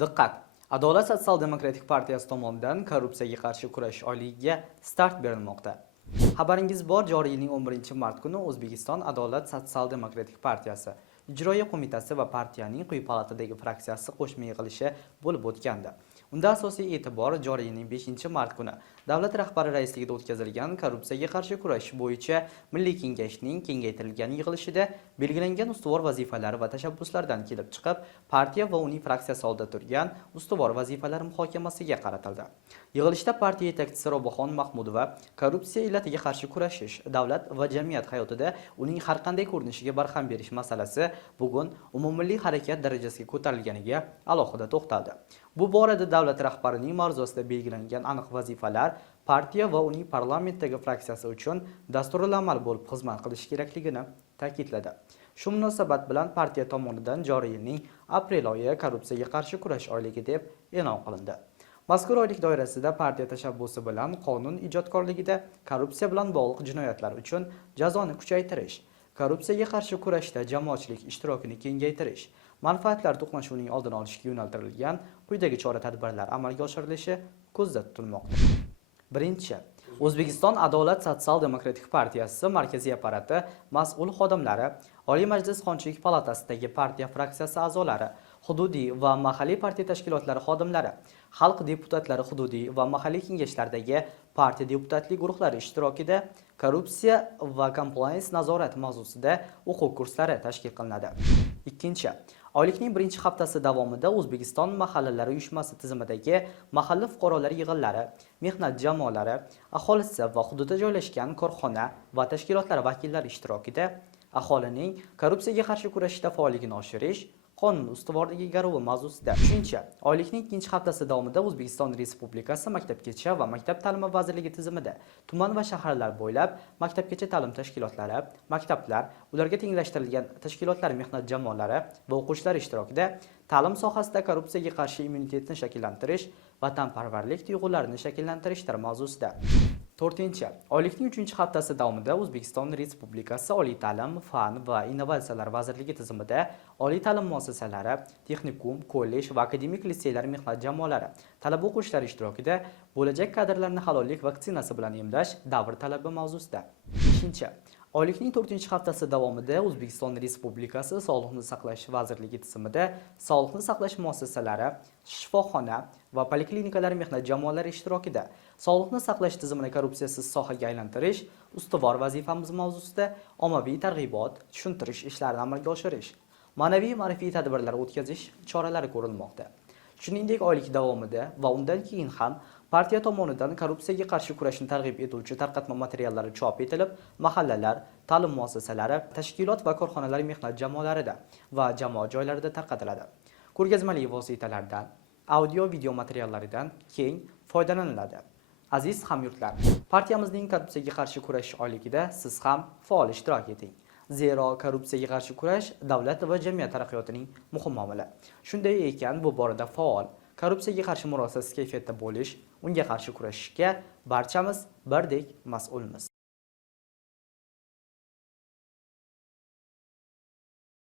Diqqat! Adolat sotsial-demokratik partiyasi tomonidan korrupsiyaga qarshi kurash oyligiga start berilmoqda. Xabaringiz bor, joriy yilning 11-mart kuni O'zbekiston Adolat sotsial-demokratik partiyasi ijroiya qo'mitasi va partiyaning quyi palatadagi fraksiyasi qo'shma yig'ilishi bo'lib o'tgandi. Unda asosiy e'tibor joriy yilning 5-mart kuni davlat rahbari raisligida o'tkazilgan korrupsiyaga qarshi kurash bo'yicha Milliy kengashning kengaytirilgan yig'ilishida belgilangan ustuvor vazifalar va tashabbuslardan kelib chiqib, partiya va uning fraksiyasi oldida turgan ustuvor vazifalar muhokamasiga qaratildi. Yig'ilishda partiya yetakchisi Ro'baxon Mahmudova korrupsiya illatiga qarshi kurashish, davlat va jamiyat hayotida uning har qanday ko'rinishiga barham berish masalasi bugun umummilliy harakat darajasiga ko'tarilganiga alohida to'xtaldi. Bu borada davlat rahbarining ma'ruzasida belgilangan aniq vazifalar partiya va uning parlamentdagi fraksiyasi uchun dasturul amal bo'lib xizmat qilishi kerakligini ta'kidladi. Shu munosabat bilan partiya tomonidan joriy yilning aprel oyi korrupsiyaga qarshi kurash oyligi deb e'lon qilindi. Mazkur oylik doirasida partiya tashabbusi bilan qonun ijodkorligida korrupsiya bilan bog'liq jinoyatlar uchun jazoni kuchaytirish, korrupsiyaga qarshi kurashda jamoatchilik ishtirokini kengaytirish, manfaatlar to'qnashuvining oldini olishga yo'naltirilgan quyidagi chora-tadbirlar amalga oshirilishi ko'zda tutilmoqda. Birinchi, O'zbekiston Adolat sotsial-demokratik partiyasi markaziy apparati mas'ul xodimlari, Oliy Majlis Qonunchilik palatasidagi partiya fraksiyasi a'zolari, hududiy va mahalliy partiya tashkilotlari xodimlari, xalq deputatlari hududiy va mahalliy kengashlardagi partiya deputatlik guruhlari ishtirokida korrupsiya va compliance nazorat mavzusida o'quv kurslari tashkil qilinadi. Ikkinchi, oylikning birinchi haftasi davomida O'zbekiston mahallalar uyushmasi tizimidagi mahalla fuqarolar yig'inlari, mehnat jamoalari, aholisi va hududda joylashgan korxona va tashkilotlar vakillari ishtirokida aholining korrupsiyaga qarshi kurashishda faolligini oshirish, qonun ustuvorligi garovi mavzusida. Uchinchi, oylikning ikkinchi haftasi davomida O'zbekiston Respublikasi Maktabgacha va Maktab ta'limi vazirligi tizimida tuman va shaharlar bo'ylab maktabgacha ta'lim tashkilotlari, maktablar, ularga tenglashtirilgan tashkilotlar, mehnat jamoalari va o'quvchilar ishtirokida ta'lim sohasida korrupsiyaga qarshi immunitetni shakllantirish, vatanparvarlik tuyg'ularini shakllantirishdir mavzusida. To'rtinchi, oylikning 3-haftasi davomida O'zbekiston Respublikasi Oliy ta'lim, fan va innovatsiyalar vazirligi tizimida oliy ta'lim muassasalari, texnikum, kollej va akademik litseylar, mehnat jamoalari, talaba o'quvchilar ishtirokida bo'lajak kadrlarni halollik vaksinasi bilan emlash davr talabi mavzusida. Beshinchi, oylikning 4-haftasi davomida O'zbekiston Respublikasi Sog'liqni saqlash vazirligi tizimida sog'liqni saqlash muassasalari, shifoxona va poliklinikalar, mehnat jamoalari ishtirokida sog'liqni saqlash tizimini korrupsiyasiz sohaga aylantirish ustuvor vazifamiz mavzusida ommaviy targ'ibot, tushuntirish ishlarini amalga oshirish, ma'naviy ma'rifiy tadbirlar o'tkazish choralari ko'rilmoqda. Shuningdek, oylik davomida va undan keyin ham partiya tomonidan korrupsiyaga qarshi kurashni targ'ib etuvchi tarqatma materiallari chop etilib, mahallalar, ta'lim muassasalari, tashkilot va korxonalar, mehnat jamoalarida va jamoat joylarida tarqatiladi. Ko'rgazmali vositalardan, audio-video materiallaridan keng foydalaniladi. Aziz hamyurtlar, partiyamizning korrupsiyaga qarshi kurash oyligida siz ham faol ishtirok eting. Zero korrupsiyaga qarshi kurash davlat va jamiyat taraqqiyotining muhim omili. Shunday ekan, bu borada faol, korrupsiyaga qarshi murosasiz kayfiyatda bo'lish, unga qarshi kurashishga barchamiz birdek mas'ulmiz.